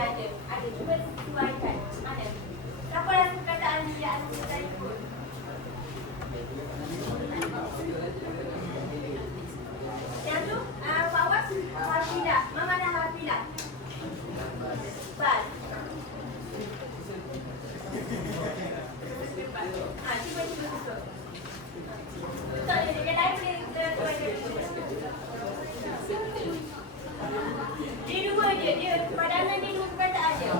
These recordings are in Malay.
ada. Ada. Cuba sesuaikan. Mana? Siapa rasa perkataan dia al-mustarikun? Yang tu, Fawaz, hafilah. Mana hafilah? Bas. Cuba betul. Betul dia lain boleh tuai dia. Dia dua je, dia padanan dia dua perkataan je.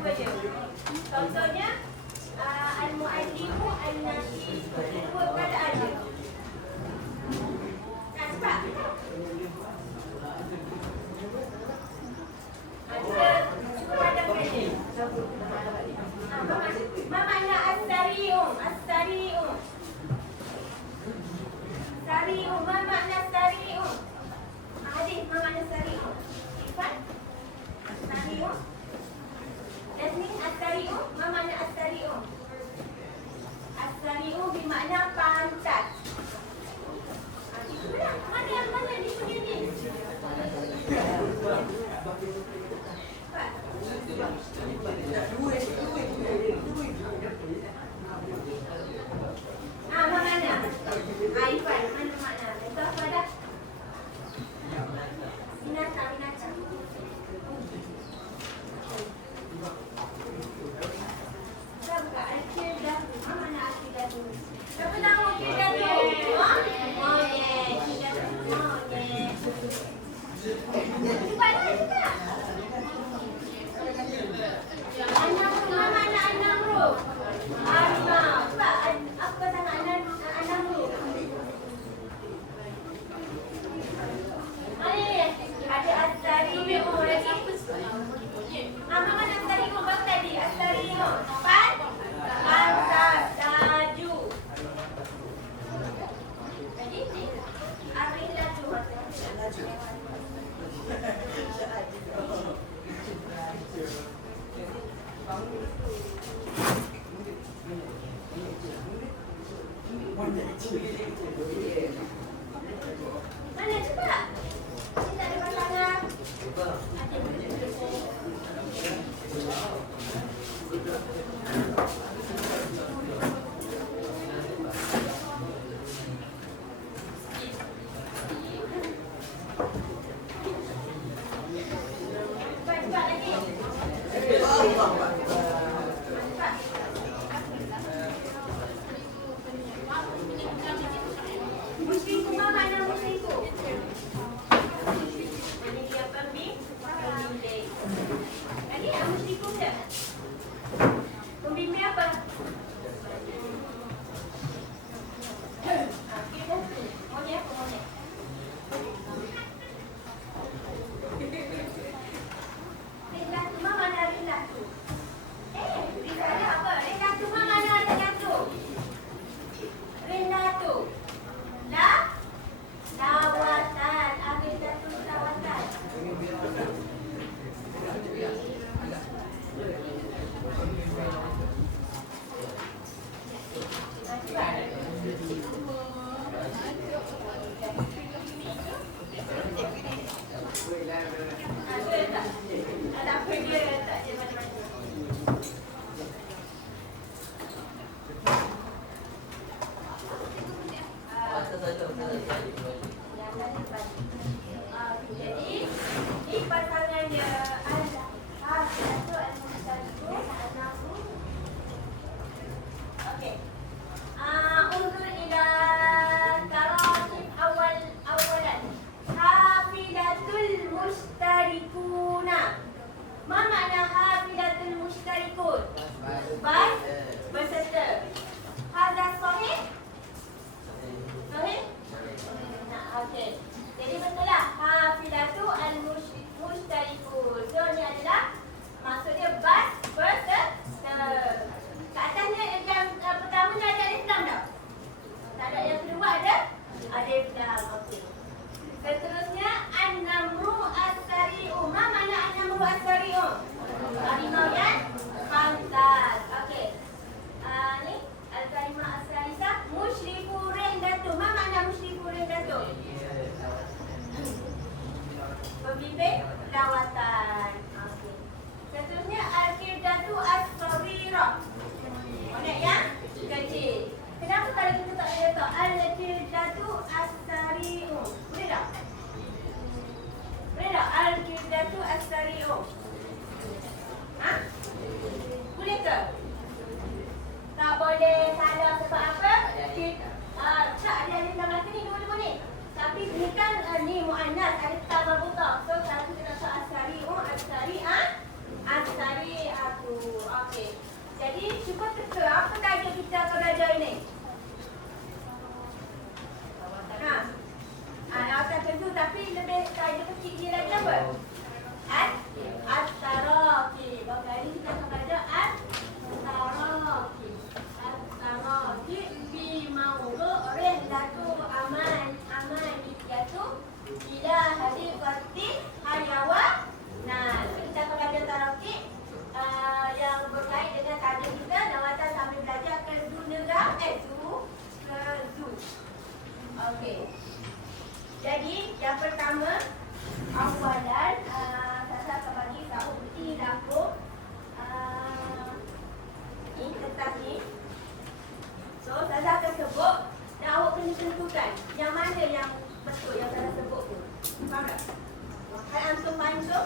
Dua je. Contohnya al-mu'allimu al-nasi, dua perkataan je. Cepat. Cuba padamkan dia. Ma makna as-sari'um? As-sari'um. Sari'um, ma makna sari'um? Adik, ma makna sari'um? Irfan? Sari'um? Jasmine, as-sari'um? Ma makna as-sari'um? As-sari'um bermakna pantas. Mana yang mana ni punya ni? Mana? Irfan, mana makna? Itu apa dah? Binatang. Siapa Al-Qidah? Mana Al-Qidah tu? Siapa tahu Al-Qidah tu? Monyet. Qidah tu monyet. Cepat. An-Namru, mana An-Namru? Harimau. Sebab apa sangat An-Namru? Ada As-Sari'u lagi. Mana As-Sari'u bang tadi? As-Sari'u. Pantas, laju. Jadi ni Arin laju. Mana cepat? Ini tak ada pasangan. Cepat lagi. Musyriku, mana musyriku? Ini dia pembimbing. Ini musyriku tak? Pembimbing apa? Kita monyet apa monyet? Rilatu, mana Rilatu? Rilatu apa? Rilatu mana Rilatu? Rilatu. Lawatan. Habis satu lawatan. Ada apa dia tak je macam-macam. Jadi ni pasangan dia al-Hafidah al-Mustarikun al-Namru. Okey. Unzur ila taratib awalan. Hafidatul mustarikuna. Ma makna hafidatul mustarikun? Bas berserta. Hadza sahih? Sahih? Okey. Jadi betul lah hafidatu al-mustarikun. So ni adalah maksudnya bas berserta. Kat atasnya yang pertama ni ada alif lam tak? Tak ada. Yang kedua ada alif lam. Okey. Seterusnya an-namru as-sari'u. Ma mana an-namru as-sari'u? Harimau yang pantas. Okey. Ni al-kalimah as-salisah musyriku rendatu. Ma mana musyriku rendatu? Pembimbing lawatan. Okey. Seterusnya al-qirdatu as-saghirah. Mana yang kecil. Kenapa kalau kita tak ada letak al-qirdatu as-sari'u? Boleh tak? Boleh tak al-qirdatu as-sari'u? Ha? Boleh ke? Tak boleh. Salah sebab apa? Tak ada alif lam belakang ni dua-dua ni. Tapi ni kan ni muannas, ada tambah buta. So satu kita tak as-sari'u, as-sari'ah, as-sari'atu. Okey. Jadi cuba teka apa tajuk kita akan belajar ini? Ha. Lawatan tentu tapi lebih tajuk kecil dia lagi apa? At-taraqi. Baru kali kita akan belajar at-taraqi. At-taraqi fi mawdu' rihlatu amaniyatu ila hadiqati hayawan. Nah, kita akan belajar taraqi yang berkait dengan tajuk kita lawatan sambil belajar ke zoo. Okey. Jadi yang pertama awalan saya akan bagi tahu bukti dapur ini kertas ni. So saya akan sebut dan awak kena tentukan yang mana yang betul yang saya sebut tu. Faham tak? Hai antum panggil.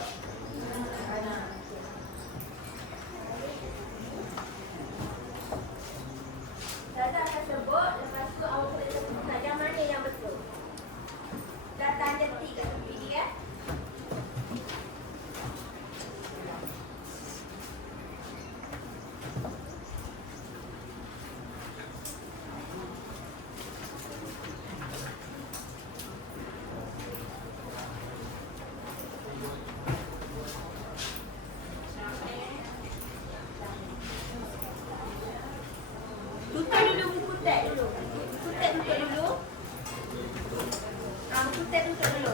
Saya akan sebut, lepas tu awak kena tentukan yang mana yang betul. Dah tanda tik kat tepi ni kan? Tutup dulu buku teks dulu. Buku teks tutup dulu. Buku teks tutup dulu.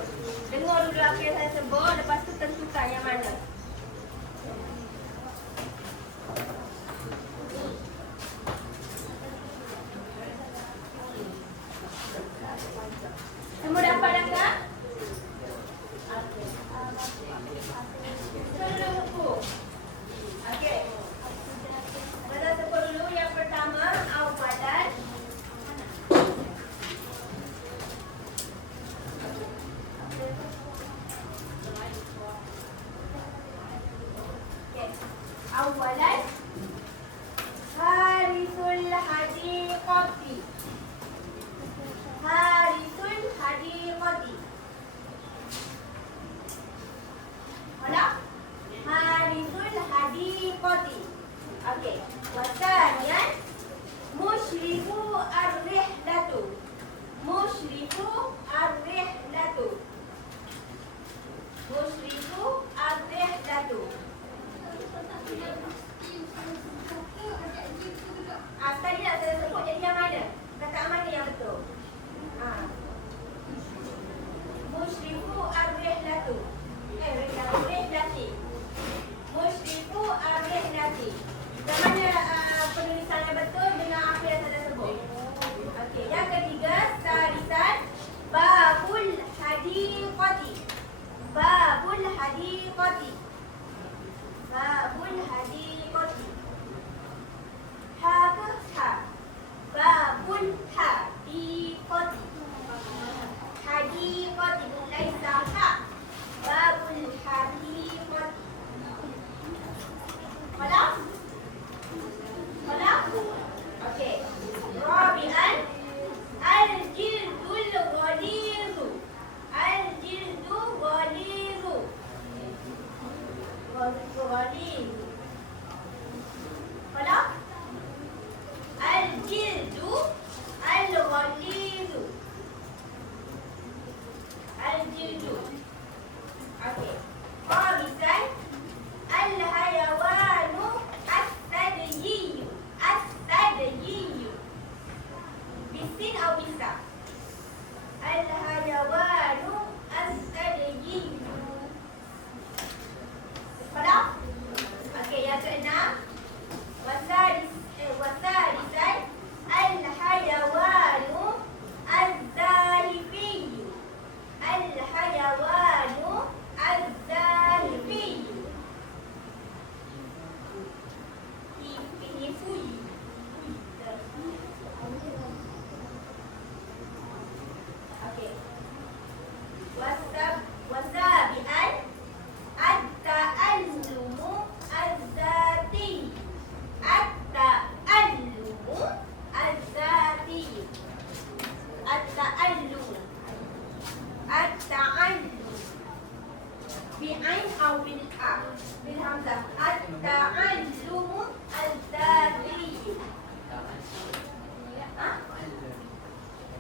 Dengar dulu apa yang saya sebut, lepas tu tentukan yang mana. Semua dapat dah tak? Okey. Tutup dulu buku. Okey. Kita sebut dulu yang pertama, awalan. Awalan harisul hadiqati. Harisul hadiqati. Mana? Harisul hadiqati. Okey. Wasanian musyrifu ar-rihlatu. Musyrifu ar-rihlatu. Musyrifu ar-rihlatu. Tadi nak saya sebut jadi yang mana? Kata mana yang betul? Musyrifu ar-rihlatu. Rihlati. Musyrifu ar-rihlati. Yang mana penulisan yang betul dengan apa yang saya sebut? Okey, yang ketiga, salisan babul hadiqati. Babul hadiqati. Babul hadiqati. Ha ke ha? Babul hadiqati. Hadiqati laisa ha. Babul hadiqati. Malam? Malam? Okey. Rabi'an al-jildul ghalizu. Al-jildu ghalizu. Ghalizu. Malam? Al-jildu al-ghalizu. Al-jildu. Okey. Khamisan al-hayawanu as-sadiyyu. As-sadiyyu. Bisin atau bisa? Al-hayawanu as-sadiyyu. Faham? بعين أو بالحاء بالهمزة التعلم الذاتي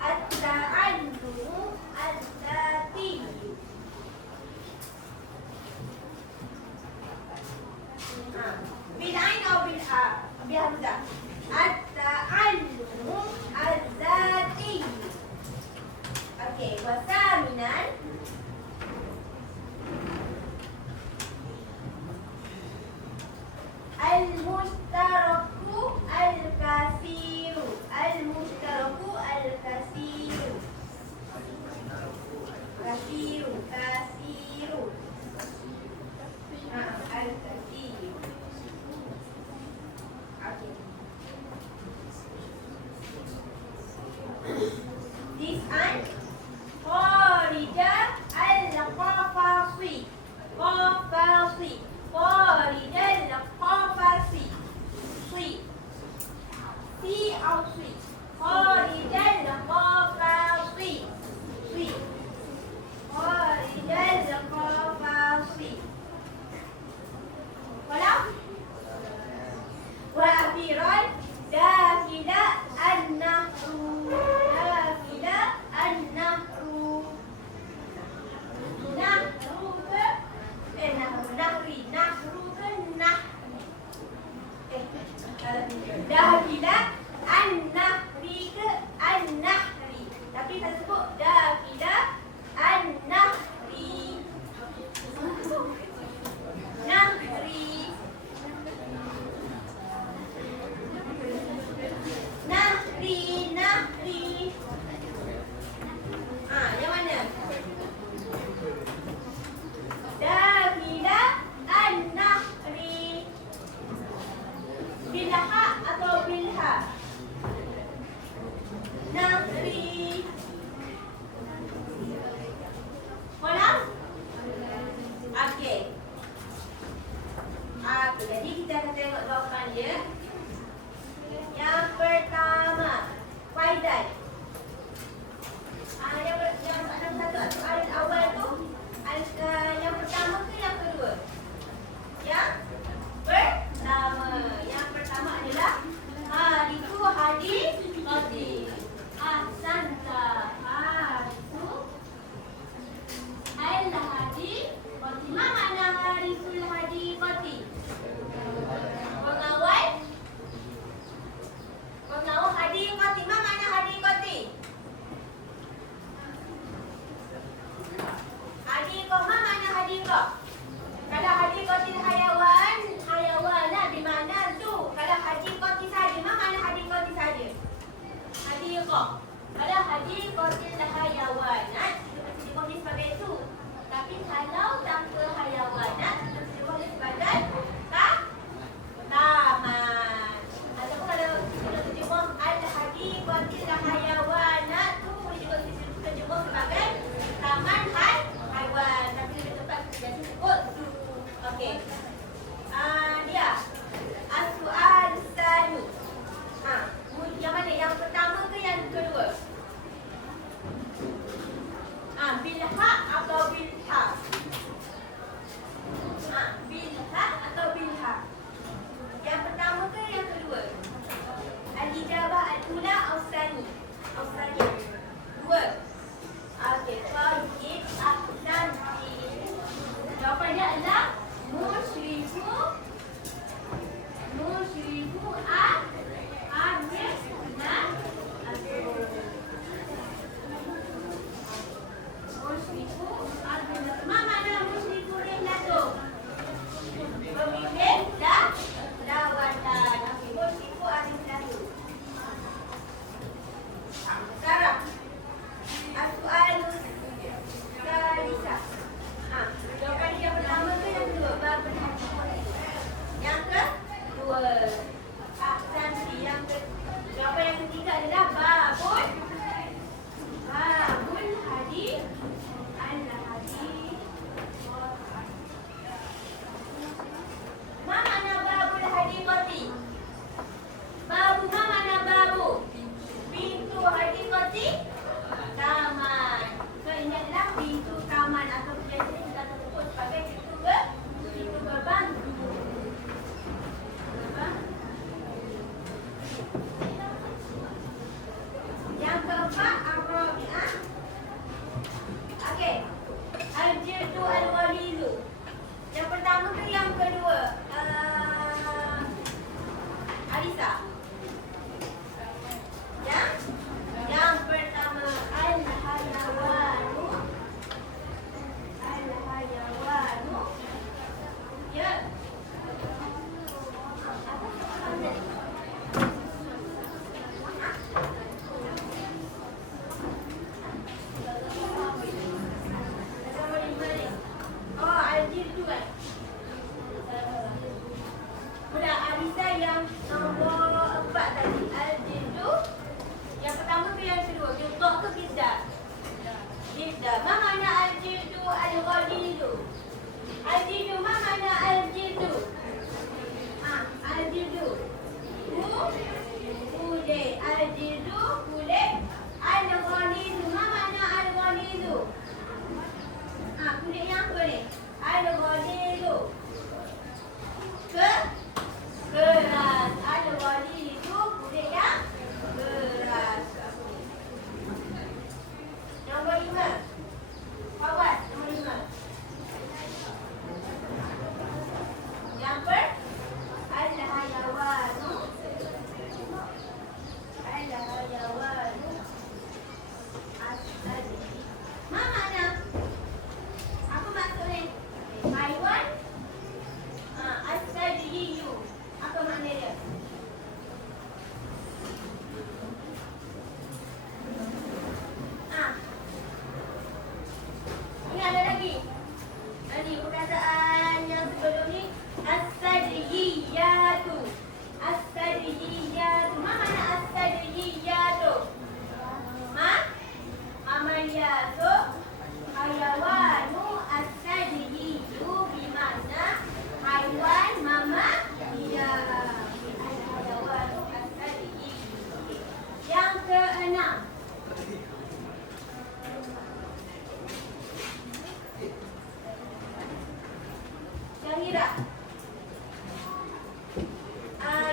التعلم الذاتي بالعين أو بالحاء بهمزة التعلم الذاتي. Okey, wasaminan al-mushtaraku al-kasiru al-mushtaraku al-kasiru kasiru kasiru al-kasiru. Okey, this one kharija al-qafasi qafasi kharija al-qafasi si si atau si kharija al-qafasi si kharija al-qafasi. Kalau wa akhiran dakhila an-nahru dakhila an-nahru nahru ke nahri nahru ke nah dakhila an-nahri ke an-nahri, tapi saya sebut dakhila an-nahri nahri nahri nahri. Yang mana? Dakhila an-nahri bilha atau bilha nahri. Kolam? Okey. Jadi kita akan tengok jawapan dia. Yang pertama, Faizal. Yang soalan awal tu yang pertama ke yang kedua? Yang pertama. Yang pertama adalah haritu hadi qadi. Ahsanta haritu al-hadi qadi. Ma makna haritul hadi qadi? Pengawal hadi qadi. Ma makna hadi qadi? Hadiqah, ma makna hadiqah? Kalau hadiqatil hayawan, hayawana di mana tu? Kalau hadiqati saja, ma makna hadiqati saja? Hadiqah. Kalau hadiqatil hayawanat, kita mesti dibagi sebagai itu. Tapi kalau tanpa hayawanat, kita mesti dibagi sebagai taman. Ataupun kalau kita terjemah al-hadiqatil hayawanat tu, boleh juga kita terjemah sebagai taman haiwan, tapi lebih tepat kita sebut zoo. Okey. Dia as-su'al tsani. Yang mana? Yang pertama ke yang kedua? Bilha atau bilha? Bilha atau bilha? Yang pertama ke yang kedua? Al-ijabah al-ula atau tsani? Atau tsani? Dua. Okey, tayyib ahsanti. Jawapannya adalah musyriku musyriku ma makna musyriku rihlatu? Pemilih lawatan. Okey, musyriku rihlatu. Sekarang as-su'al salisa. Jawapan yang pertama ke yang kedua? Yang kedua. Ahsanti. Jawapan yang ketiga adalah babul hadi al-hadi tadi? Al-jildu. Yang pertama ke yang kedua? Jildah ke jildah? Jildah. Ma makna al-jildu al-ghalidu? Al-jildu, ma makna al-jildu? Al-jildu. Kulit. Al-jildu kulit. Al-ghalidu. Ma makna al-ghalidu? Kulit yang apa ni? Al-ghalidu. Keras. Al-ghalidu kulit yang keras. Nombor 5. Fawaz, nombor 5. Yang al-hayawanu. Al-hayawanu as-sadi. Ma makna? Apa maksud ni? Haiwan as-sadiyu. Apa makna dia? Ini ada lagi. Tadi perkataan yang sebelum ni as-sadiyatu. As-sadiyatu. Ma makna as-sadiyatu? Amaliyatu hayawanu as-sadiyu bermakna haiwan mamalia. Hayawanu as-sadiyu. Yang keenam. Syahira.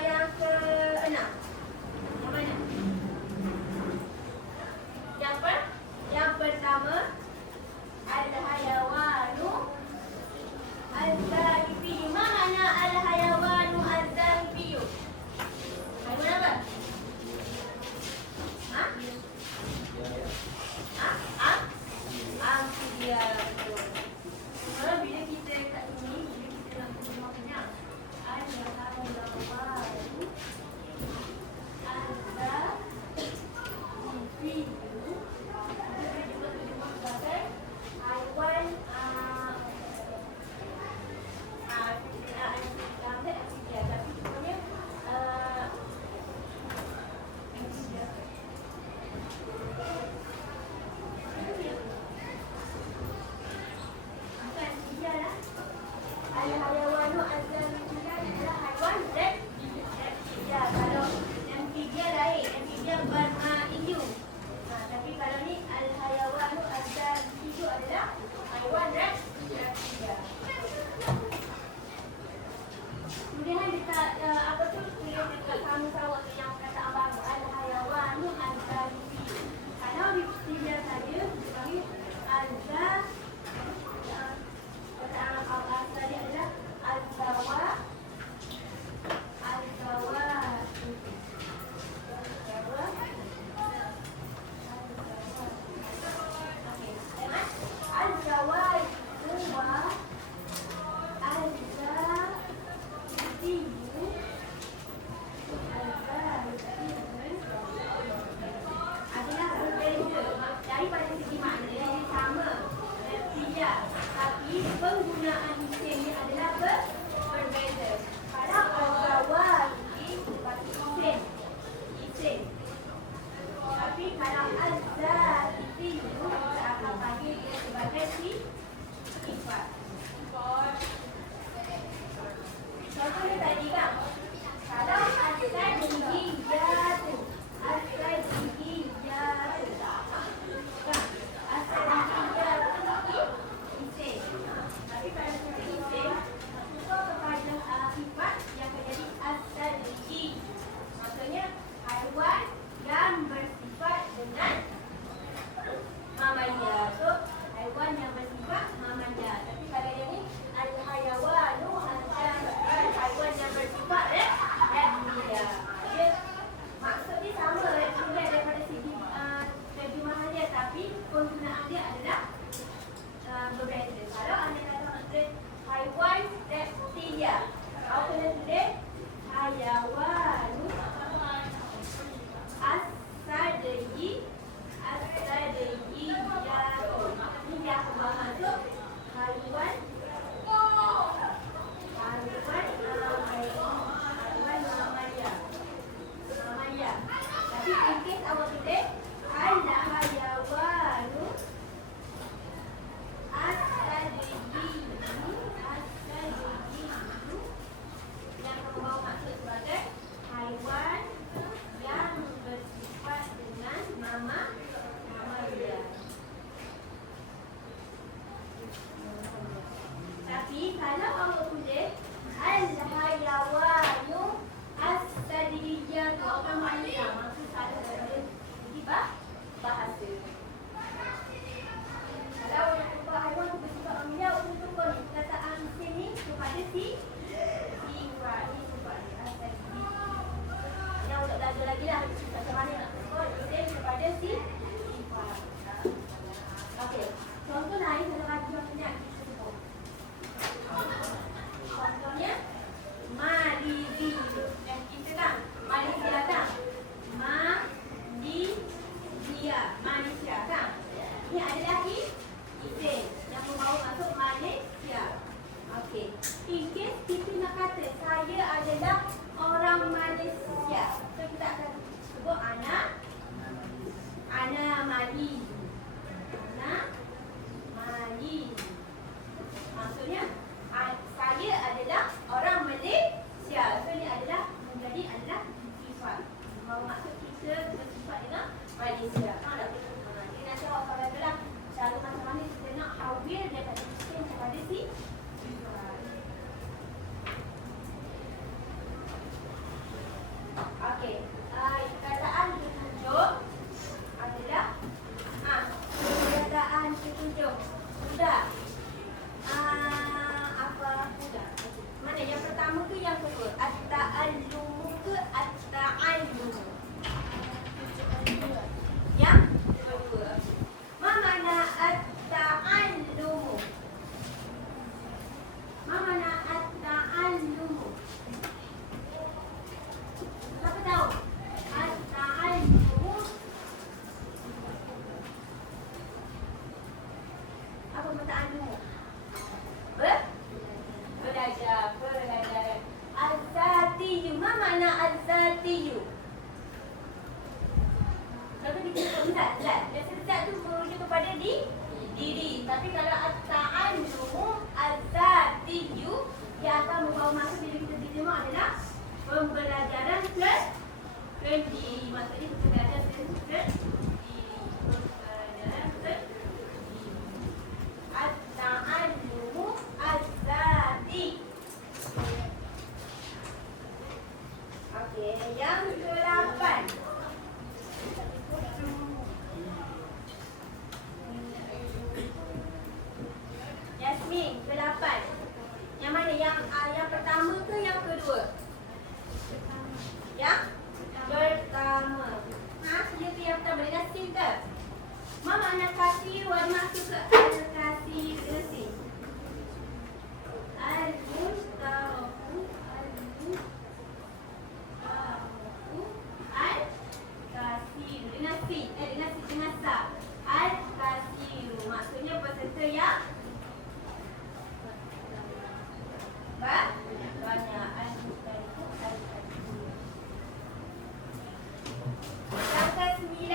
Yang keenam. Yang mana? Yang pertama al-hayawanu al-zahibiyu. Ma makna al-hayawanu al-zahibiyu? Haiwan apa? Amfibia. Kalau bila kita kat sini, bila kita nak rumah kenyang, al-hayawanu al-zahibiyu. Haiwan al-hayawanu al-zahibiyu adalah haiwan reptilia. Kalau amfibia lain, amfibia bermaiyu. Tapi kalau ni al-hayawanu al-zahibiyu adalah haiwan reptilia. Kemudian kita apa tu tulis dekat sama-sama tu yang kata abang al-hayawanu al-zahibiyu. Kalau reptilia saja dipanggil al-zahibiyu. Perkataan apa tadi adalah kalau awak tulis al-hayawanu as-sadiyatu, apa maknanya? Maksud salah dari bahasa. Kalau awak ubah haiwan tu bersifat amiliah, awak tukar ni perkataan sini kepada sifat. Ini sifat dia as-sadi. Yang awak belajar lagi lah macam mana nak tukar isim kepada sifat. Okey. Contoh lain kalau ada banyak kita sebut. Contohnya Malizi. Kita kan Malaysia kan? Malaysia kan? Ini adalah isim yang membawa masuk Malaysia. Okey. In case kita nak kata saya adalah orang Malaysia. So kita akan sebut ana Malizi. Maksudnya saya adalah orang Malaysia. So ini adalah menjadi adalah sifat. Bahawa maksud kita bersifat dengan Malaysia. Jadi nanti awak akan belajar cara macam mana kita nak hawil daripada isim kepada sifat. Okey. Perkataan ketujuh adalah perkataan ketujuh. Sudah. Apa sudah? Mana yang pertama ke yang kedua? At-ta'allumu ke at-ta'allumu? Yang kedua. Ma makna at-ta'allumu? Ma makna at-ta'allumu? Siapa tahu? At-ta'allumu apa at-ta'allumu? Belajar. Az-zatiyu. Ma makna az-zatiyu? Kalau kita sebut zat. Biasa zat tu merujuk kepada diri. Tapi kalau at-ta'allumu az-zatiyu, dia akan membawa maksud bila kita terjemah adalah pembelajaran sendiri. Maksudnya pembelajaran sendiri. At-ta'allumu az-zati. Okey, yang ke-8. Yasmin, ke-8. Yang mana? Yang pertama ke yang kedua? Yang pertama. Dia tu yang pertama dengan sin ke? Ma makna kasih wa maksud ke al-kasih dengan sin. Al-mustafu al-kasih dengan sin, dengan sa. Al-kasih maksudnya peserta yang banyak. Al-mustafu al-kasih. Yang ke-9.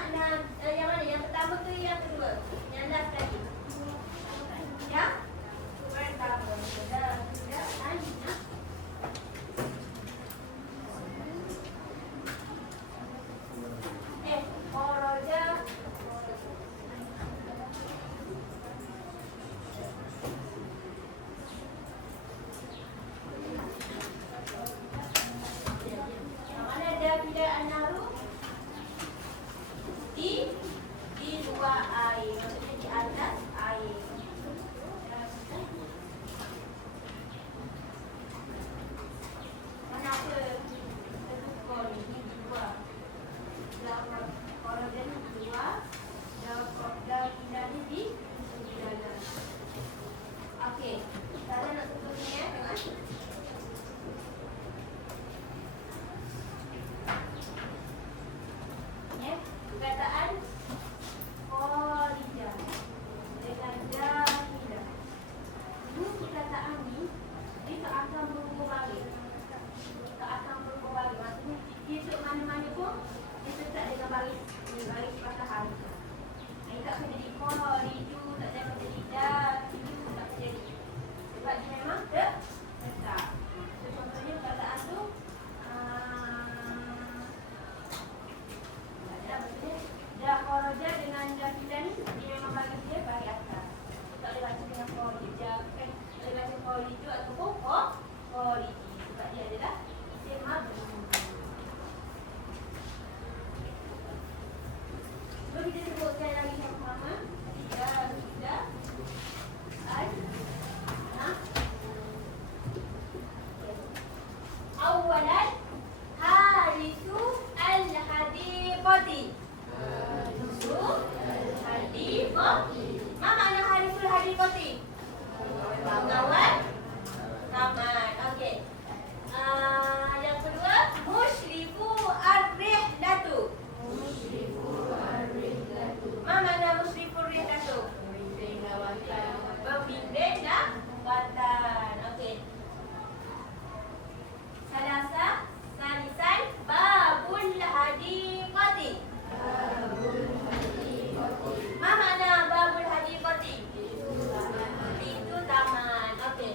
makna yang mana? Yang pertama ke yang kedua? Yang last tadi. Yang pertama. Sudah Anina. Kharaja. Yang mana ada tidak anaru? Di luar air, maksudnya di atas air. Mana ada tertukar ni di luar. Kalau dia di luar, dah pindah ni di dalam. Okey, sekarang nak tutup ni ya, tengok. Ya, perkataan Kharija dengan Dahilah. Ini perkataan ni dia tak akan berubah balik. Tak akan berubah balik. Maksudnya dia duduk mana-mana pun dia tetap dengan baris patahan. Ini tak akan jadi Khariju, tak akan jadi Dahilu, tak akan jadi. Sebab dia memang tetap. So, contohnya perkataan tu dah Kharaja dengan Dahilah ni dia memang bagi dia bagi atas. Tak boleh baca dengan Kharija, kan? Boleh baca Khariju ataupun Khariji. Sebab dia adalah isim mabni. Cuba kita sebutkan lagi sama-sama. Dahilah Awalan Harisu al-Hadiqati. Ma makna harisul hadiqati? Pengawal taman. Okey. Yang kedua, musyrifu ar-rihlatu. Ma makna musyrifu ar-rihlatu? Pembimbing dawatan. Okey. Salisan babul hadiqati. Ma makna babul hadiqati? Itu taman. Okey.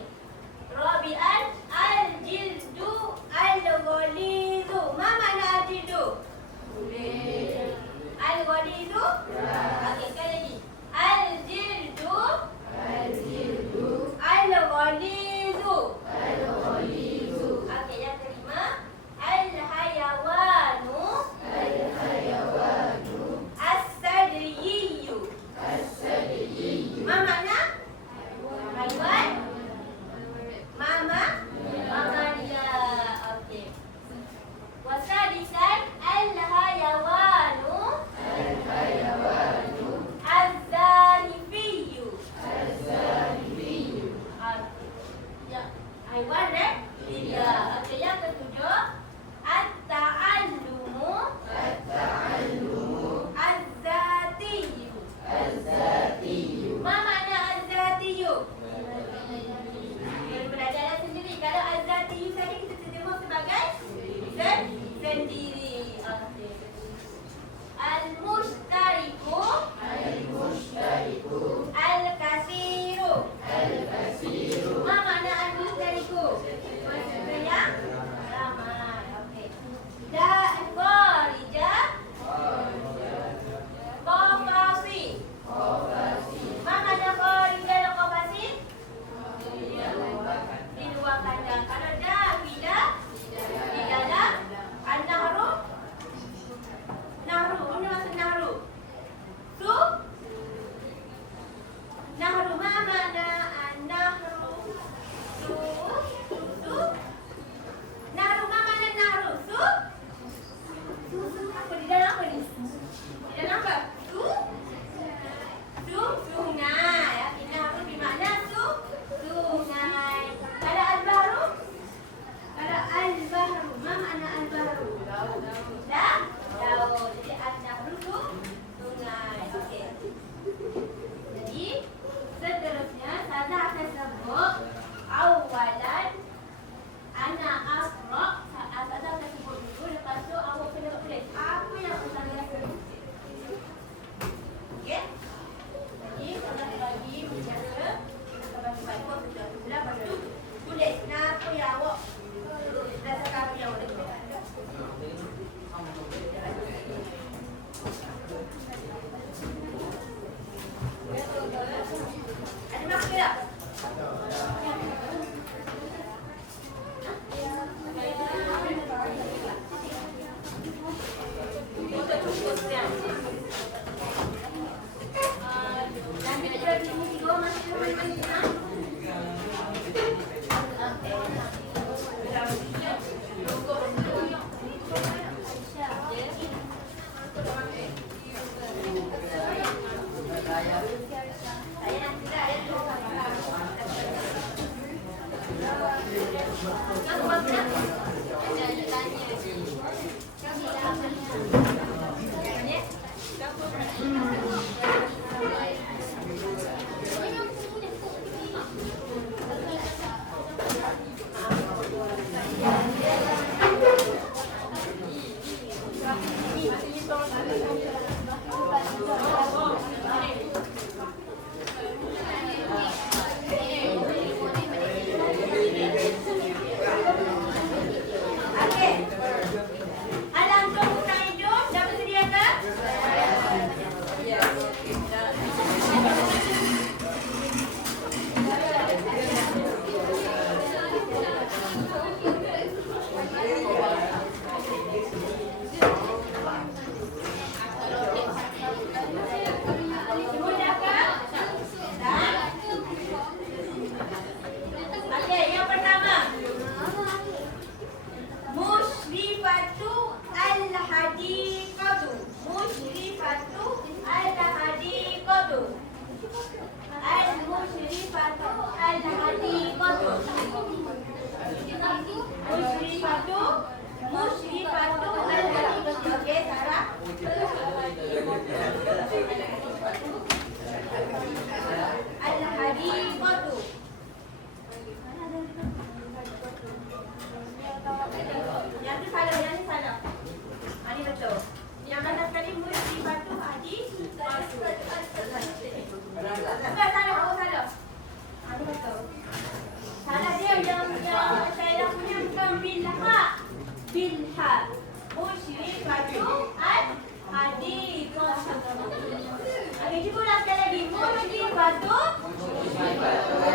Al-musyrifatu.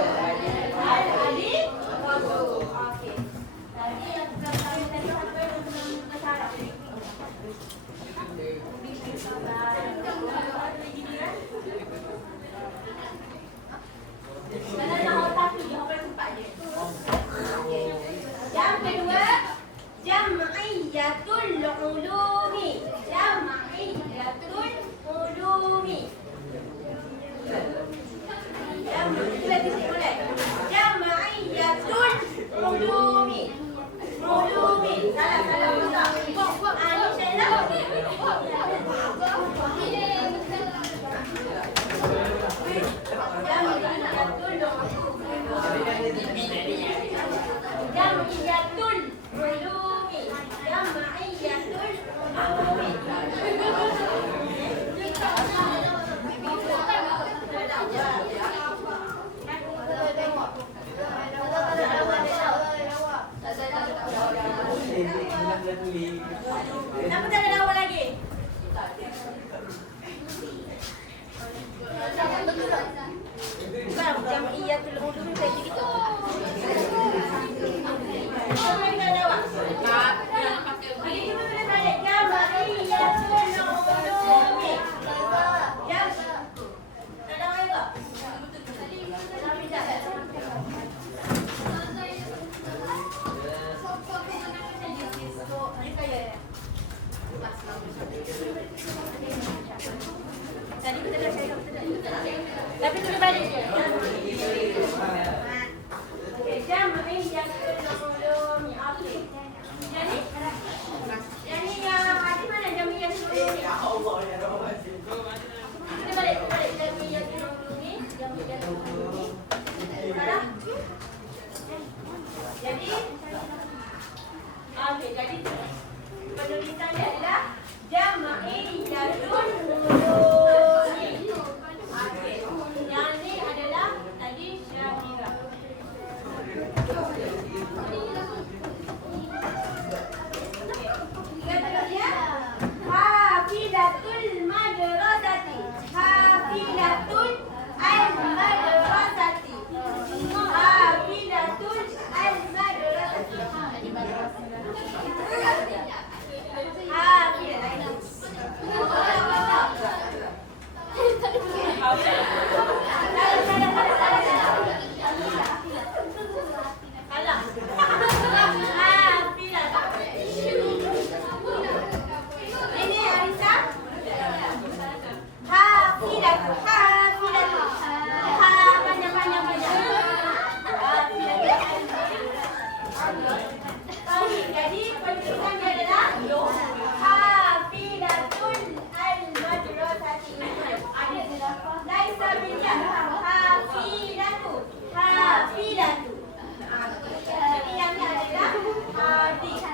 Al-arifatu. Okey. Tadi yang tadi sampai dengan syarat. Yang kedua, jam'iyatul ulumi. Jam'iyatul ulumi. Jam'iyatul ulumi. Ulumi. Salah. Ini salah. Jam'iyatul ulumi. Jam'iyatul ulumi. Kenapa tak ada awal lagi? Bukan, jam'iyatul ulumi kayak gitu. Kenapa kita ada awal? Jadi kita boleh balik jam'iyatul ulumi. Tak ada awal ke? Tadi kita dah cakap tapi tu balik je. Okey, jam'iyatul ulumi. Okey. Jadi yang ada mana jam'iyatul ulumi? Ya Allah ya Rabb. Kita balik jam'iyatul ulumi. Salah? Jadi okey, jadi penulisan dia adalah jam'iyatul ulumi. Okey. Yang ni adalah tadi Syahira. Hafizatul madrasati. Hafizatul al-madrasati. Hafizatul al-madrasati. Jadi penulisan dia adalah hafizatul al-madrasati. Laisa billah hafizatu. Hafizatu. Jadi yang ni adalah hadis.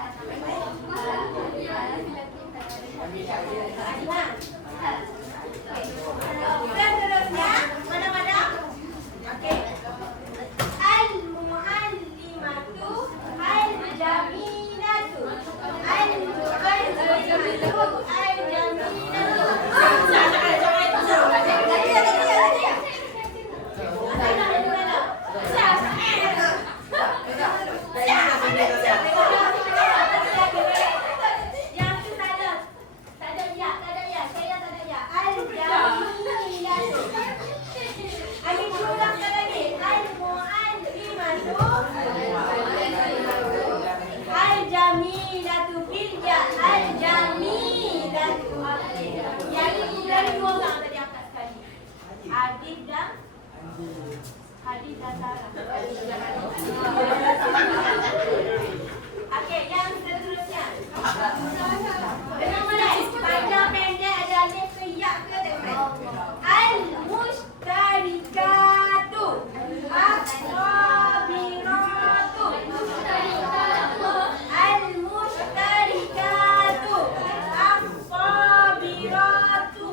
Seterusnya mana-mana? Okey. Al-muallimatu al-jamilatu. Al-muallimatu al-jamilatu bilja. Al-jamilatu. Yang ini dari dua orang tadi angkat sekali. Adib dan Sarah. Okey, yang seterusnya. Dengar mulai. Panjang pendek ada alif ke ya ke tengok. Al-mustarikatu. As-sabiratu. Al-mustarikatu. As-sabiratu.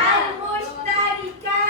Al-mustarikatu.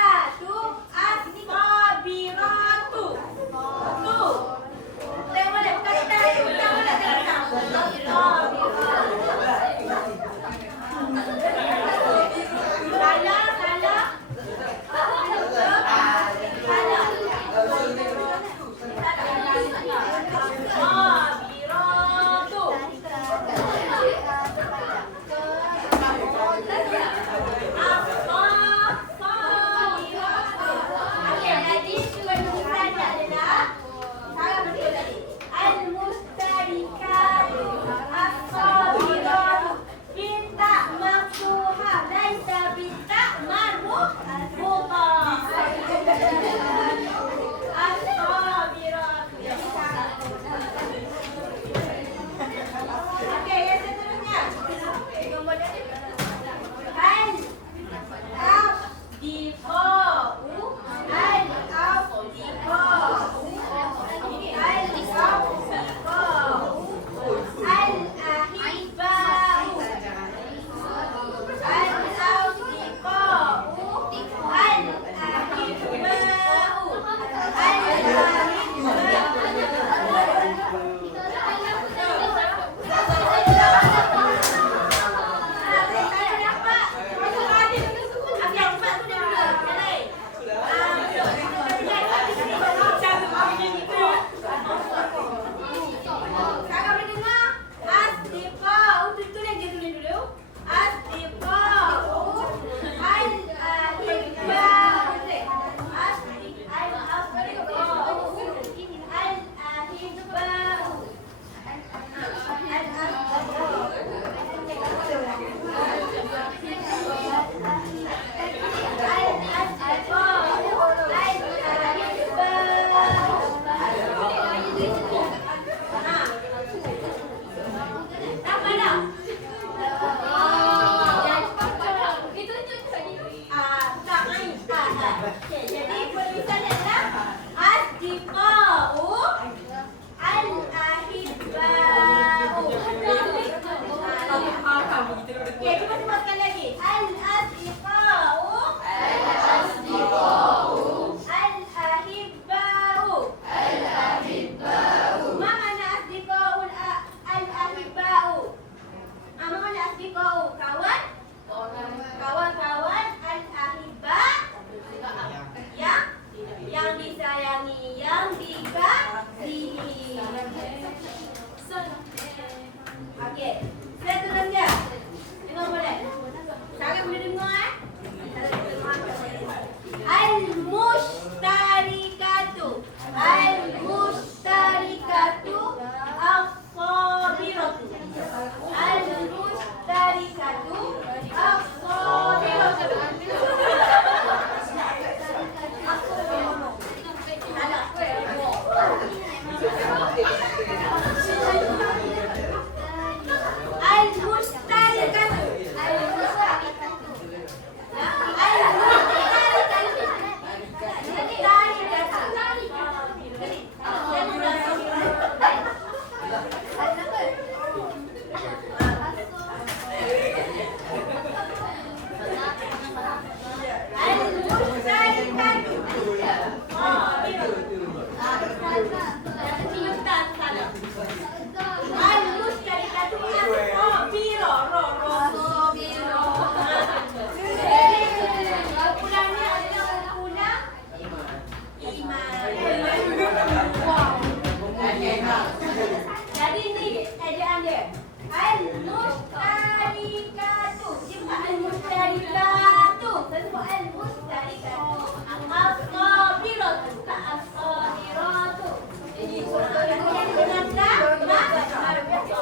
ni ejaan dia. Al-mustarikatu. Siapa al-mustarikatu? Tentu al-mustarikatu. As-sabiratu. Tak as-sabiratu. Jadi kemudian dengan tak ada seterusnya.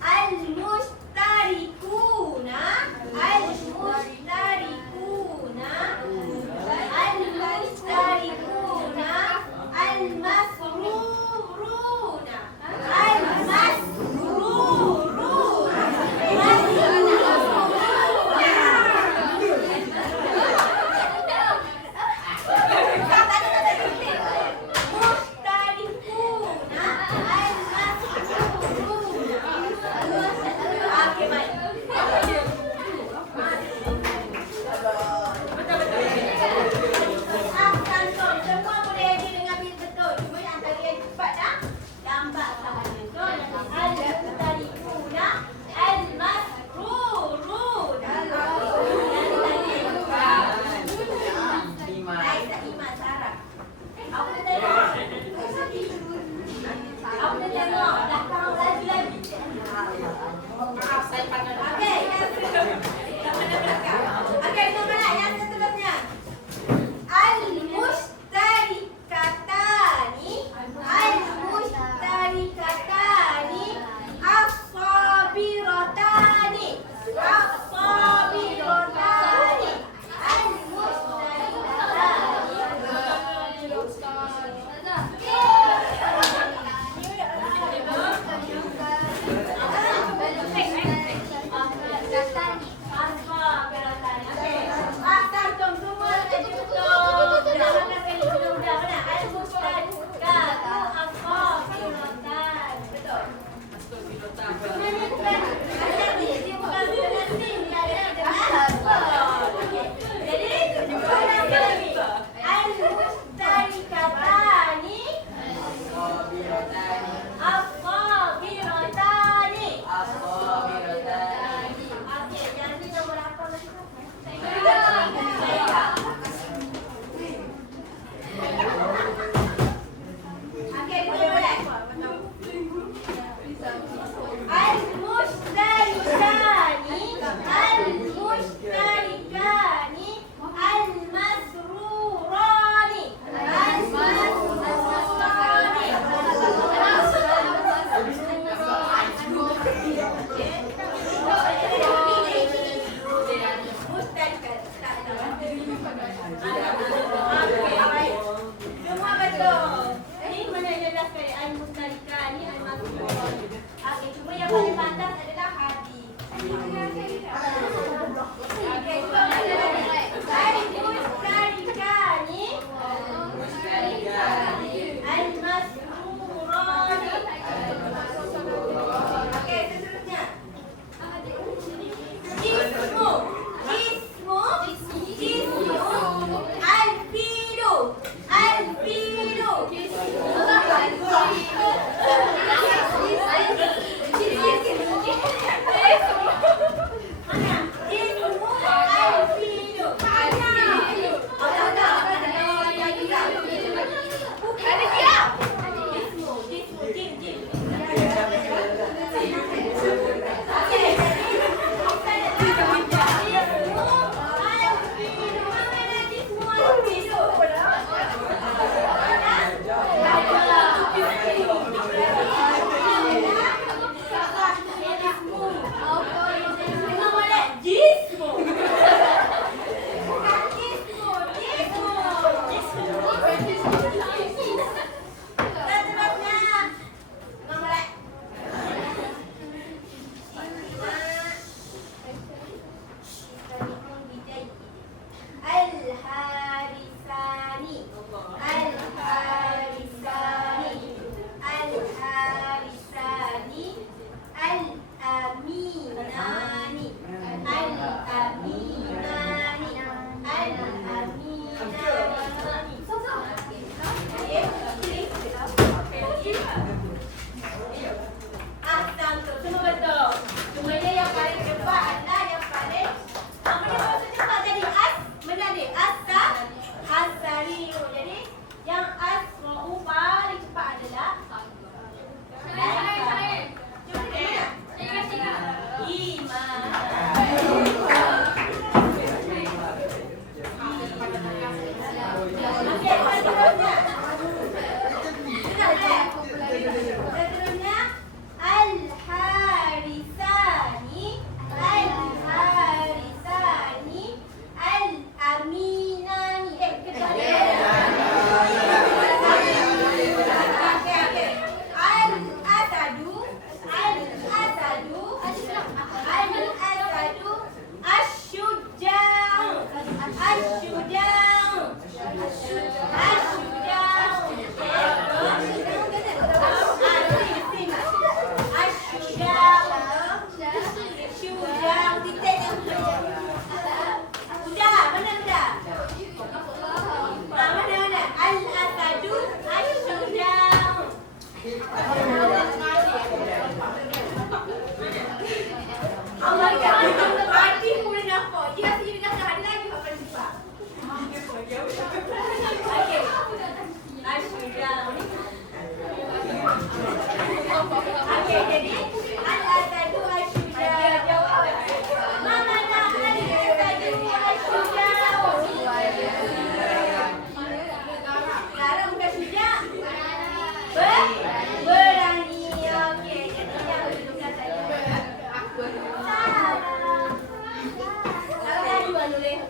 Al-mustarikuna, al-mustarikuna, al-mustarikuna, al-masruruna,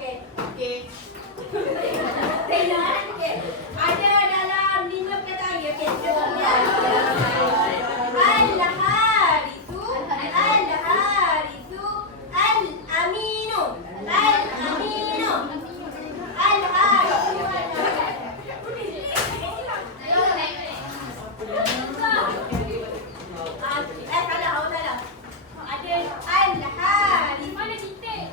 okey. Okey. Tengok okey. Ada dalam 5 perkataan ni. Okey, kita tengok ya. Al-Harithu, Al-Harithu, Al-Aminu, Al-Aminu, Al-Harithu. Salah, awak salah. Ada Al-Harithu. Mana titik?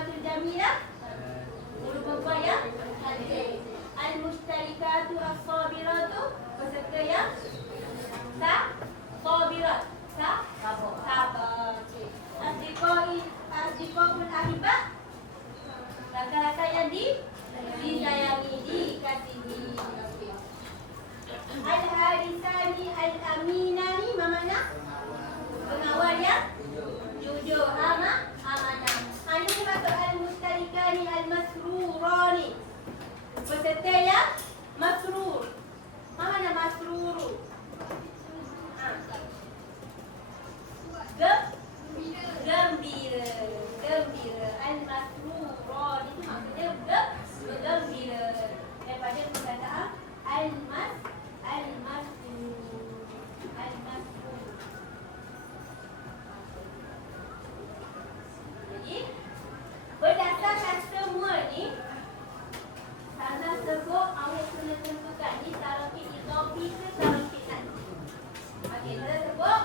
kalimatul jamilah. Huruf perempuan yang cantik. Al-mustarikatu as-sabiratu. Peserta yang sabirat. Sabar. Asdiqaul ahibah. Rakan-rakan yang disayangi, dikasihi. Okey. Al-harisani al-aminani, mana? Pengawal yang jujur, amanah. Ini masuk al-mustarikani al-masrurani. Peserta yang masrur. Mana masruru? Gembira. Al-masrurani itu maksudnya gembira. Daripada perkataan al-masrur. Jadi berdasarkan semua ni, Sana sebut awak kena tentukan ni tarakib idhafi ke tarakib nanti. Okey, Sana sebut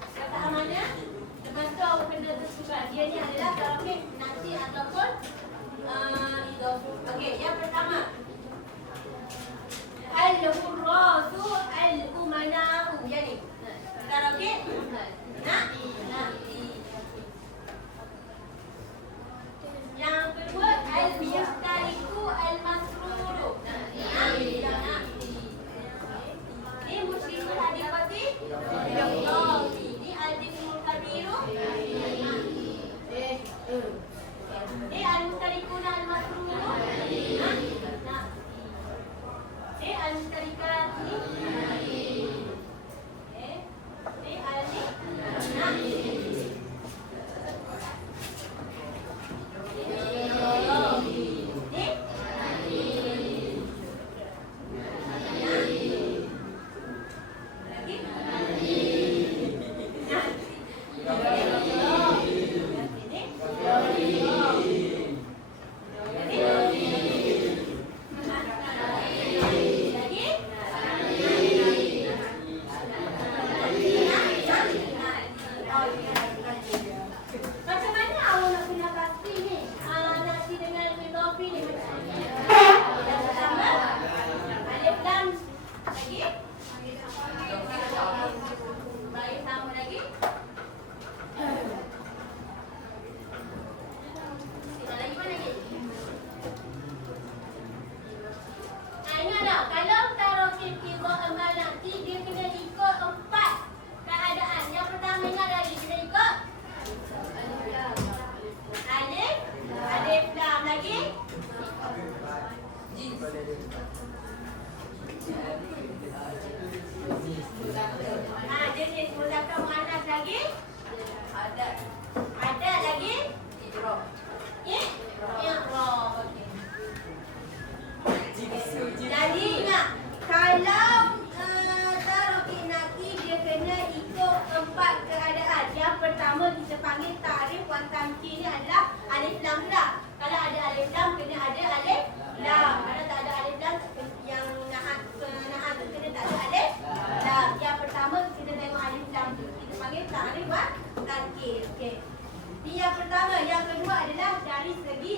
perkataan mana, lepas tu awak kena tentukan dia ni adalah tarakib nanti ataupun idhafi. Okey, yang pertama, al-hurratu al-umana'u. Yang ni tarakib nanti. Yang kedua, al-mustariku al-masruru. Ini muslimul hadifati. Ini al-dimul kabiru. Ini al-mustarikuna al-masruru. Ini al-mustarikati. Ini al-nasi. Jenis muzakkar muannas lagi ada lagi i'rab. I'rab. Jadi ingat, kalau tarakib nanti dia kena ikut 4 keadaan. Yang pertama kita panggil ta'rif wan tamkin ni adalah alif lam lah. Kalau ada alif lam kena ada alif lam. Kalau tak ada alif lam yang naat tu kena tak ada alif lam. Yang pertama kita tengok alif lam tu. Kita panggil ta'rif wan tamkin. Okey. Ini yang pertama. Yang kedua adalah dari segi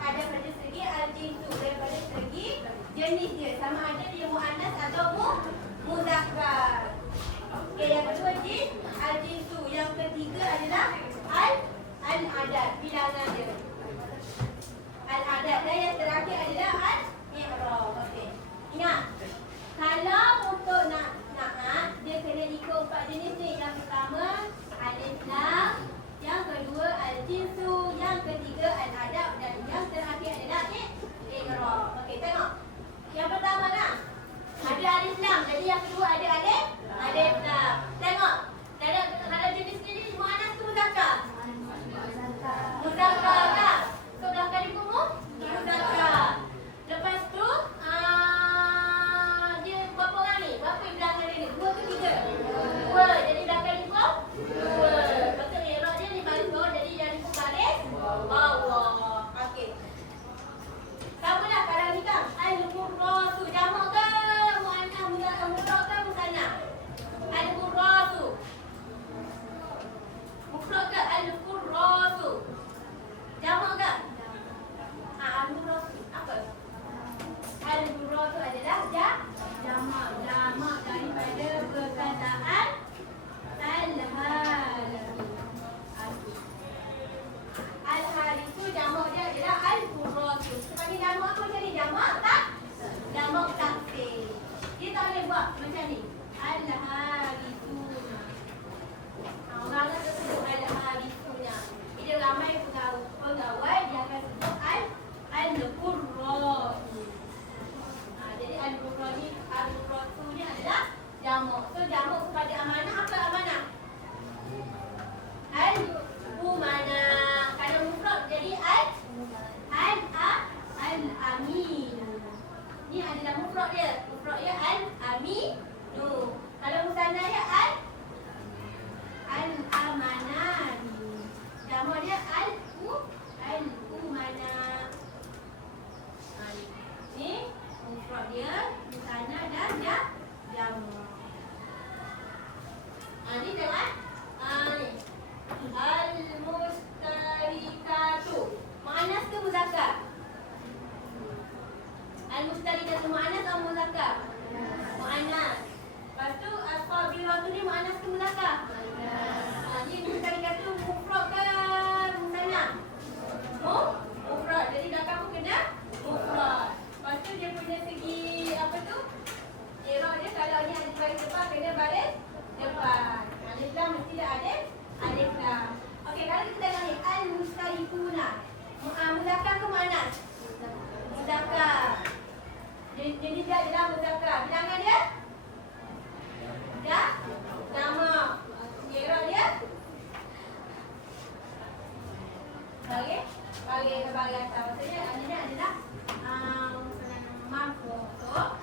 ada pada segi al-jinsu, daripada segi jenis dia, sama ada dia muannas atau muzakkar. Okey, yang kedua al-jinsu. Yang ketiga adalah al-adad, bilangan dia. Al-adad, dan yang terakhir adalah al-i'rab. Okey. Ingat, kalau untuk naat dia kena ikut 4 jenis ni. Yang pertama alif lam, yang kedua al-jinsu, yang ketiga al-adab, dan yang terakhir adalah i'rab. Okey, tengok. Yang pertama kan ada alif lam, jadi yang kedua ada alif lam. Tengok. Kalau jenis ni muannas tu muzakkar. Muzakkar kan? So belakang ni pun muzakkar. Lepas tu dia berapa orang ni? Berapa yang belakang dia ni? 2 ke 3? 2. Jadi belakang ni pun 2. Betul i'rab dia ni baris bawah, jadi yang ni pun baris bawah. Okey. Sama lah kalau ni kan al-murratu jamak ke muannas muzakkar ke jamak dia adalah al-qurratu. Sebab ni jamak tu macam ni, jamak tak? Jamak taksir. Dia tak boleh buat macam ni. Al-harithuna. Orang akan sebut al-harithuna. Bila ramai pegawai dia akan sebut al-qurratu. Jadi al-qurratu ni adalah jamak. So jamak kepada amanah apa amanah? Al-umana. Kalau mufrad jadi al-amin. Ni adalah mufrad dia. Mufrad dia al-aminu. Kalau musanna dia al-amanani. Jamak dia al-umana. Ni mufrad dia, musanna dan jamak. Ni jangan ni. Al-mustarikatu. Muannas ke muzakkar? Al-mustarikatu muannas atau muzakkar? Muannas. Lepas tu as-sabiratu ni muannas ke muzakkar? Ni mustarikatu mufrad ke musanna? Mufrad. Jadi belakang pun kena mufrad. Lepas tu dia punya segi apa tu? I'rab dia kalau ni ada baris depan kena baris depan. Alif lam mesti ada alif lam. Okey, kalau kita tengok ni al-mustarikuna. Muzakkar ke muannas? Muzakkar. Jadi dia adalah muzakkar. Bilangan dia? Jamak. I'rab dia? Bagi atas. Maksudnya ini adalah marfu'.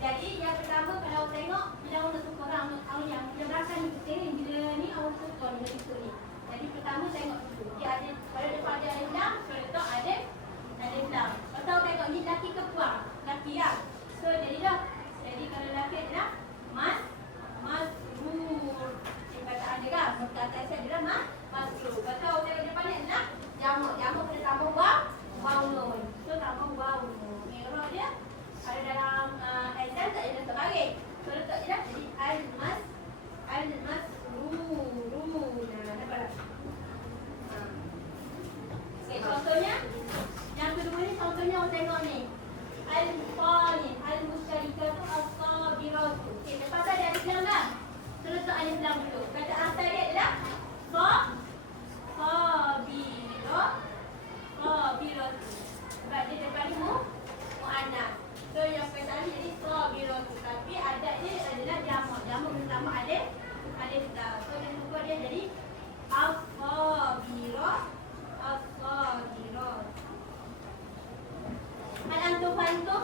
Jadi yang pertama kalau tengok bila orang suka orang yang bila berasa ni kering bila ni awak suka bila itu ni. Jadi pertama tengok dulu. Dia ada pada depan dia alif lam, pada depan alif lam. Atau tengok ni laki ke puang? Laki ya. So jadilah jadi kalau laki adalah masrur. Yang perkataan dia kan, perkataan saya adalah masrur. Atau tengok depan ni adalah jamak. Jamak kena tambah waw nun. So tambah waw nun. I'rab dia ada dalam exam tak ada letak baris. So letak je dah jadi al-masrurun. Dapat tak? Okay, contohnya yang kedua ni contohnya awak tengok ni. Al-qalin, al-mustarikatu as-sabiratu. Okay, lepas ada alif lam dah. So letak alif lam dulu. Kata asal dia adalah sabiratu. Sebab dia depan ni muannas. So yang pertama jadi sabiratu. Tapi adat dia adalah jamak. Jamak bersama alif lam. So yang kedua dia jadi as-sabirah. Antum faham tu?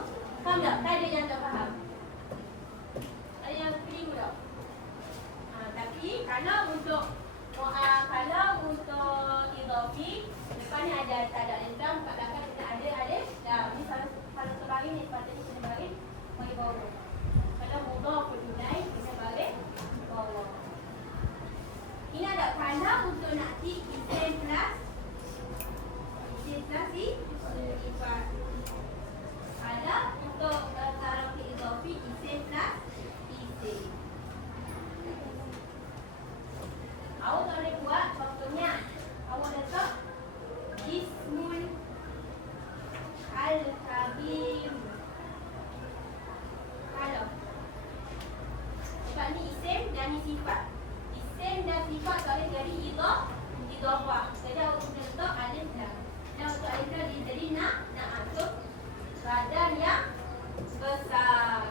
Faham tak? Tak ada yang tak faham. Ada yang keliru tak? Tapi kalau untuk idhafi depan ni ada alif lam, kat belakang kita ada alif lam. Ni kalau terbaring ni sepatutnya kena baring bagi bawah. Kalau mudhaf ilai kena baring bawah. Ini ada kalau untuk nakti isim plus sifat. Ada untuk taraf idhafi isim plus isim. Awak tak boleh buat contohnya. Awak letak ismul al-kabir. Kalau sebab ni isim dan ni sifat. Isim dan sifat tak boleh jadi idhafah. Jadi awak kena letak alif lam. Dan untuk alif lam dia jadi na'atuk badan yang besar.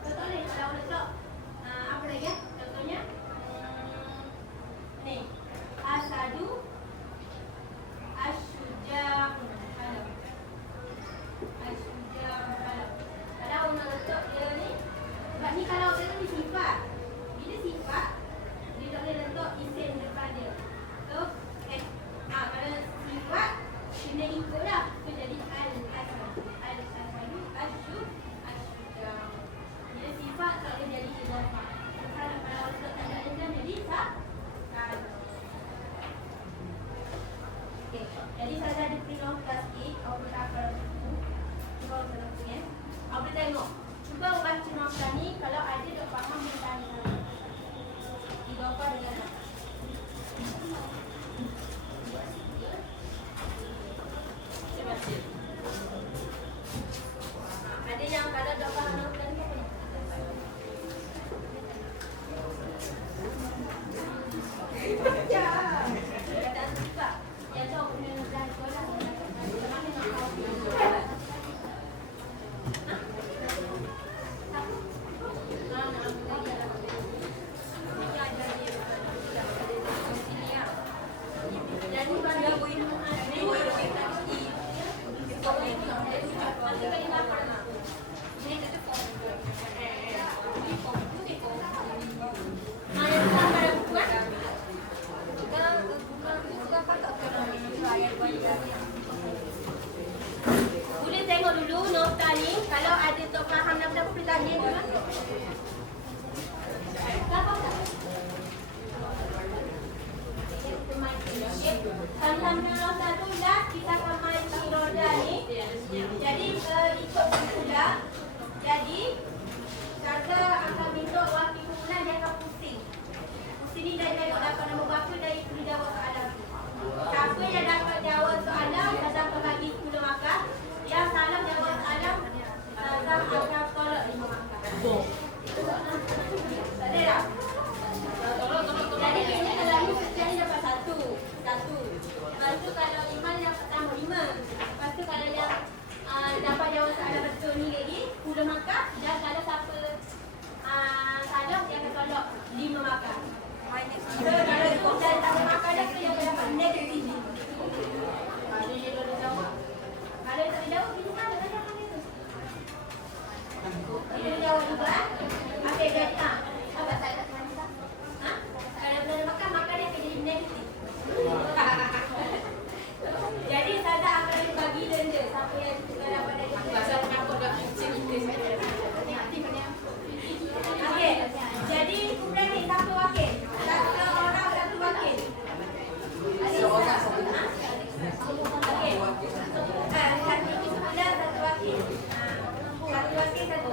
Contoh ni kalau letak apa lagi ya? Contohnya ni asadu asyuja'u. Kalau nak letak dia ni, sebab ni kalau dia ni sifat. Bila sifat dia tak boleh letak isim depan dia. So kalau sifat kena ikutlah. So jadi al-asadu asyuja'u. Bila sifat tak boleh jadi idhafah. Kalau letak tanda alif lam jadi okay. Jadi saya ada print kelas A. Awak boleh hafal buku. Cuba awak tengok ya. Awak boleh tengok. Cuba awak baca nota ni. Kalau ada tak faham boleh tanya. Idhafah dengan apa? Tanya dulu. Alhamdulillah satu dah kita akan main si roda ni. Jadi ikut pula. Jadi Jaga akan minta wakil kumpulan dia akan pusing. Pusing ni dah tengok dapat nombor berapa dah itu jawab soalan. Siapa yang dapat jawab soalan dah dapat bagi 10 markah. Yang salah jawab soalan Zazah akan tolak 5 markah. Tak ada tak? Jadi biasanya kalau ni setiap dapat satu. Lepas tu kalau Iman dapat tambah 5. Lepas tu kalau yang dapat jawab soalan betul ni lagi 10 markah. Dan kalau siapa salah dia akan tolak 5 markah. So kalau ikut dan tambah markah dia akan dapat negatif. Kalau dia boleh jawab. Kalau tak jawab kita salah dah jangan itu. Dia jawab juga. Okey jadi apa salah kita? Kalau belum makan maka dia akan jadi negatif. Jadi Sada akan bagi denda siapa yang tidak dapat dari pasal kenapa dah kecil okey. Jadi kumpulan ni satu wakil. Satu orang satu wakil. Seorang satu. Okey. Satu kumpulan satu wakil. Satu wakil satu.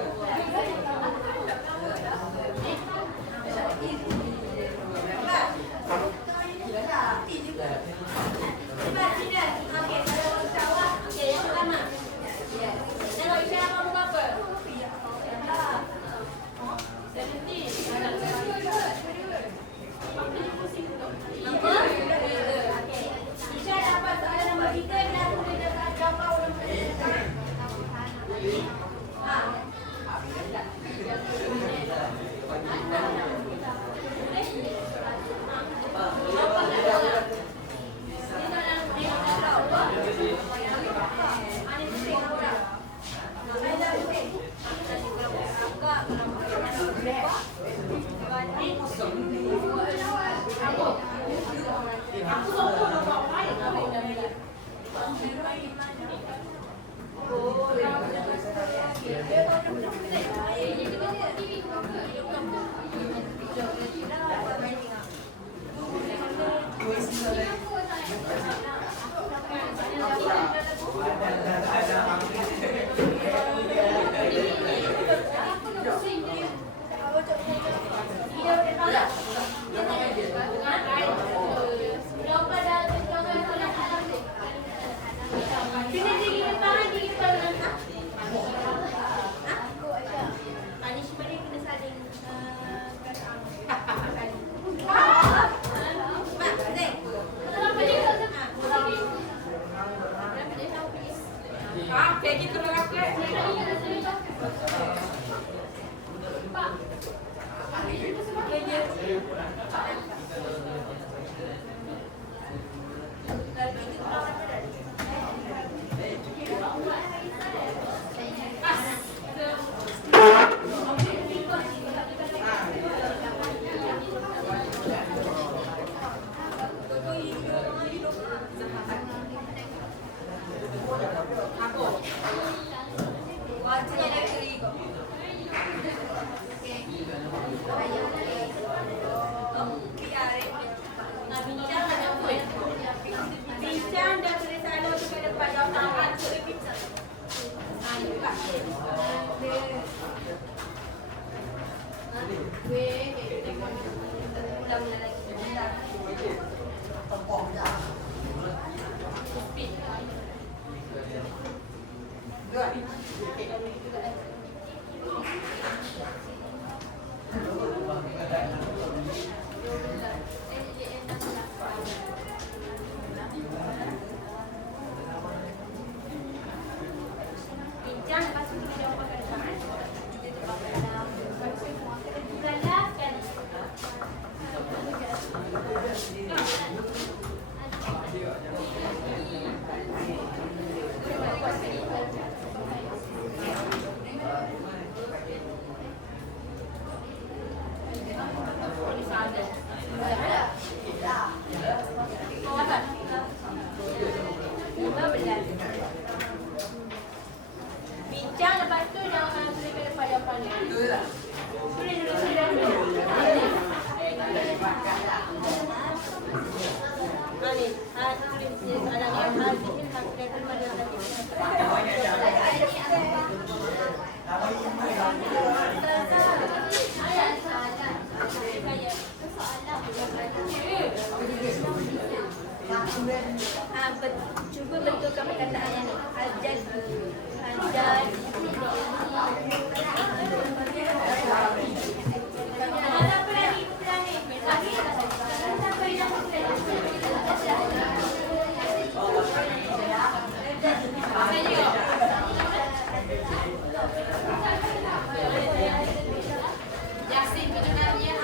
Cuba betulkan perkataan yang ni. Al-jad. Al-jad. Ada apa lagi? Lagi? Siapa yang Yasin sebenarnya.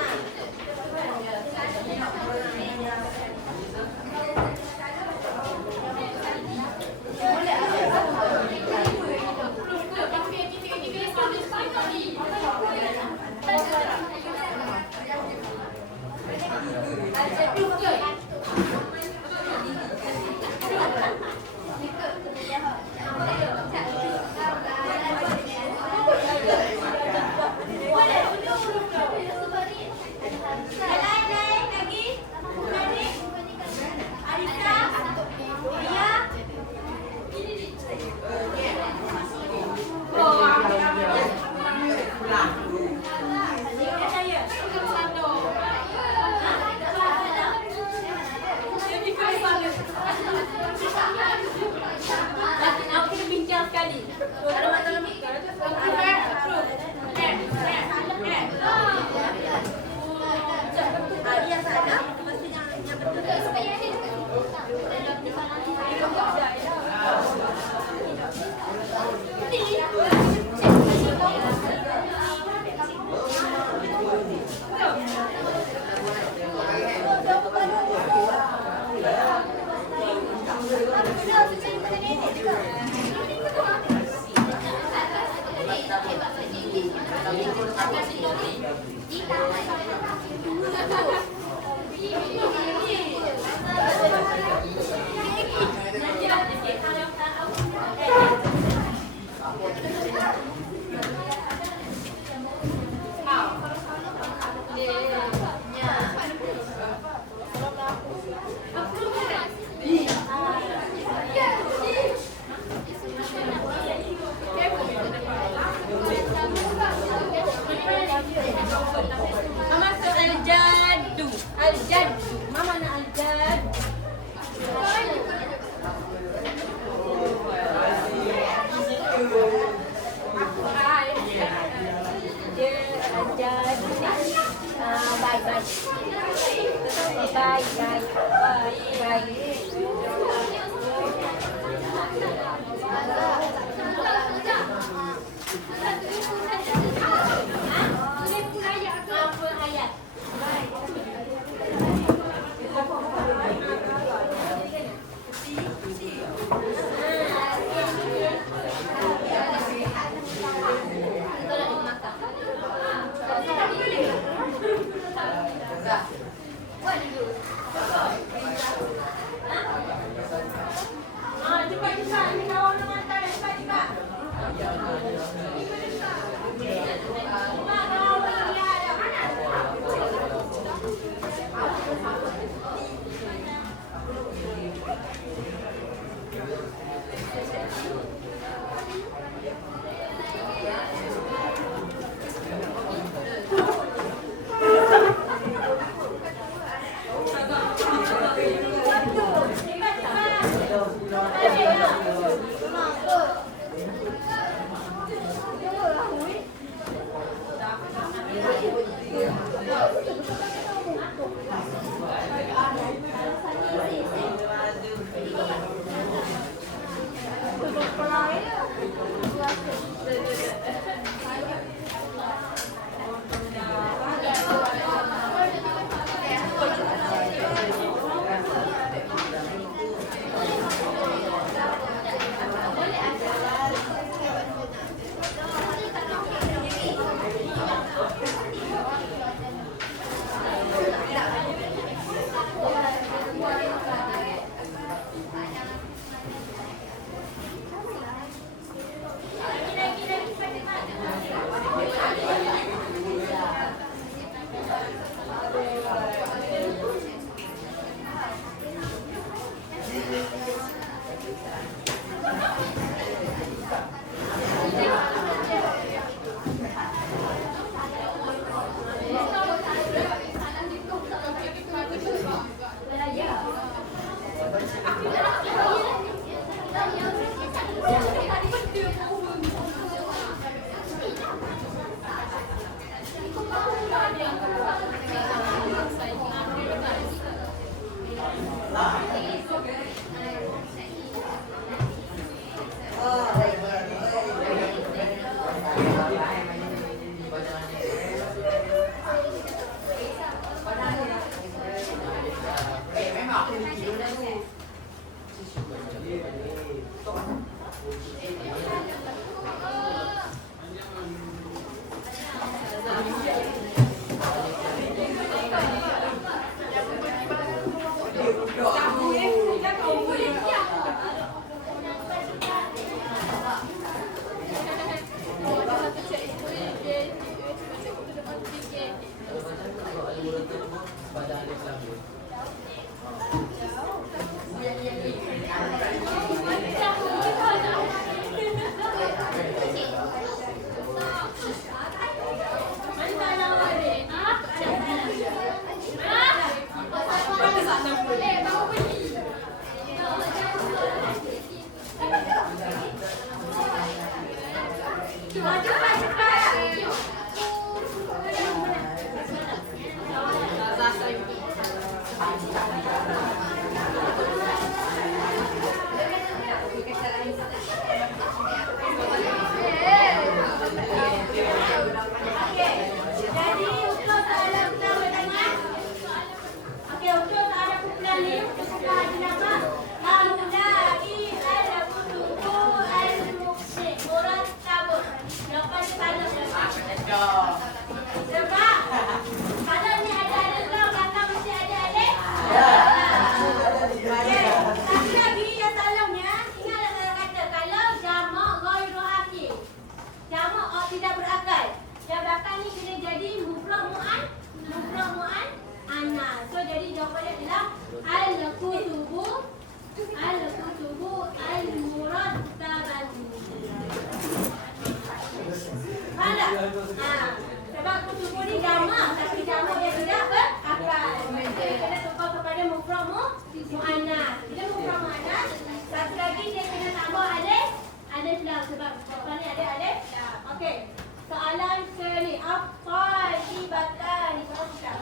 Okey. Soalan ke ni. At-talibatan. Kalau kita.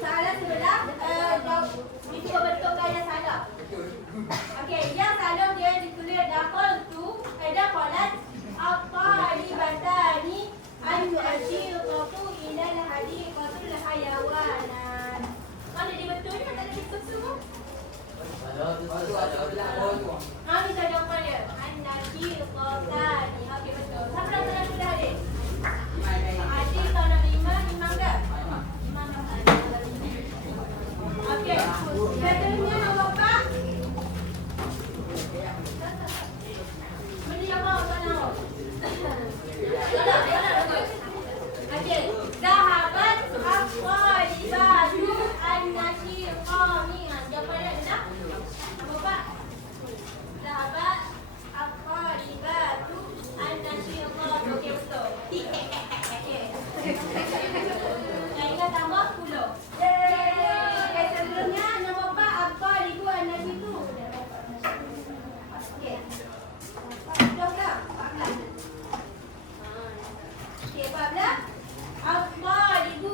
Soalan sebelah itu pembentukan yang salah. Okey, yang salah dia ditulis dakhaltu dakhalat at-talibatani an-ashiqatu ila al-hadiqatul hayawanat. Kalau dia betulnya tak ada kita semua. Ni saya jawapan dia. An-ashiqatani. Okey, betul. Siapa nak tanya sudah adik? Adik tahu nak imam ke? Imam nak tanya. Okey. Katanya nombor 4. Benda yang bawa soalan awak. Okey. Zahabat at-talibatu an-nashiqani. Jawapan dia adalah nombor 4. Zahabat at-talibatu an-nashiqani. Okey, betul. Okey. Saya ingat tambah 10. Okey, sebelumnya nombor 4 at-talibu an-nashiqu. Okey. Betul tak? 14. Okey, 14. At-talibu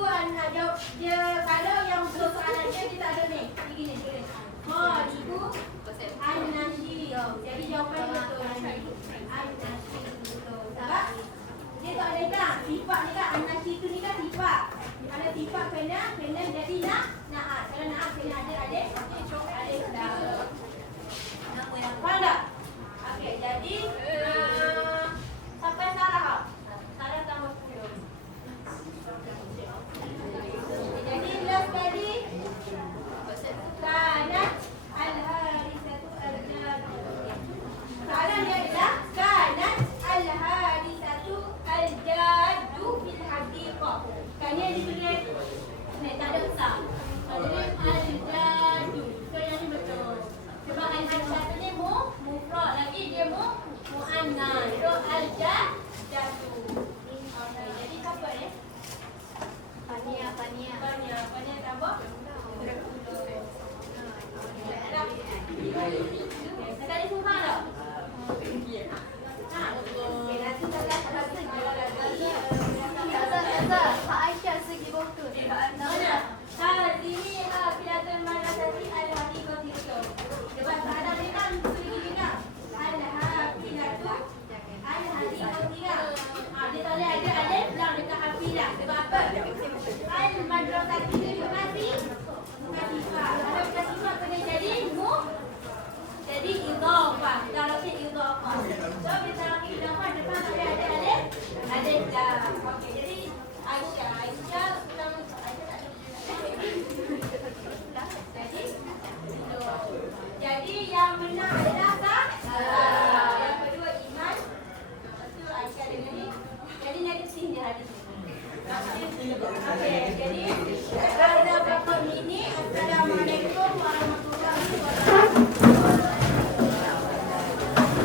dia kalau yang betul soalan dia tak ada ni. Begini tulis. Talibu an-nashiq. Jadi jawapan dia betul. An-nashiq betul. Sebab dia tak ada kan sifat ni kan an-nashiq tu ni kan sifat. Ada sifat kena jadi naat. Kalau naat kena ada alif dah. Faham tak? Okey, jadi sampai Sarah. Sarah tambah 10. Jadi last kali kanat al-harisatu al-jadu. Soalan dia adalah kanat al-harisatu al-jadu fil hadiqah. Kan dia ditulis ni tak ada besar. Jadi al-jadu. So yang ni betul. Sebab al-harisatu ni mufrad lagi dia muannas. So al-jadu. Okey, jadi siapa ni? Pania tambah. Sekali semua tak? Okey, nanti saya Kak Aisyah segi botol. mana? Hadhihi hafilatul madrasati al-hadiqati itu. Sebab ada dia kan tulis gini kan? Al-hafilatu al-hadiqati kan? Dia tak boleh ada alif lam dekat hafilah. Sebab apa? Al-madrasati itu bukan sifat. Kalau bukan sifat kena jadi jadi idhafah. Kalau si idhafah. So kita lagi idhafah depan tak ada alif lam. Okey, jadi Aisyah ulang jadi yang benar adalah yang kedua Iman. Lepas tu Aisyah dengan ni. Jadi negatif dia hadis. Okey, jadi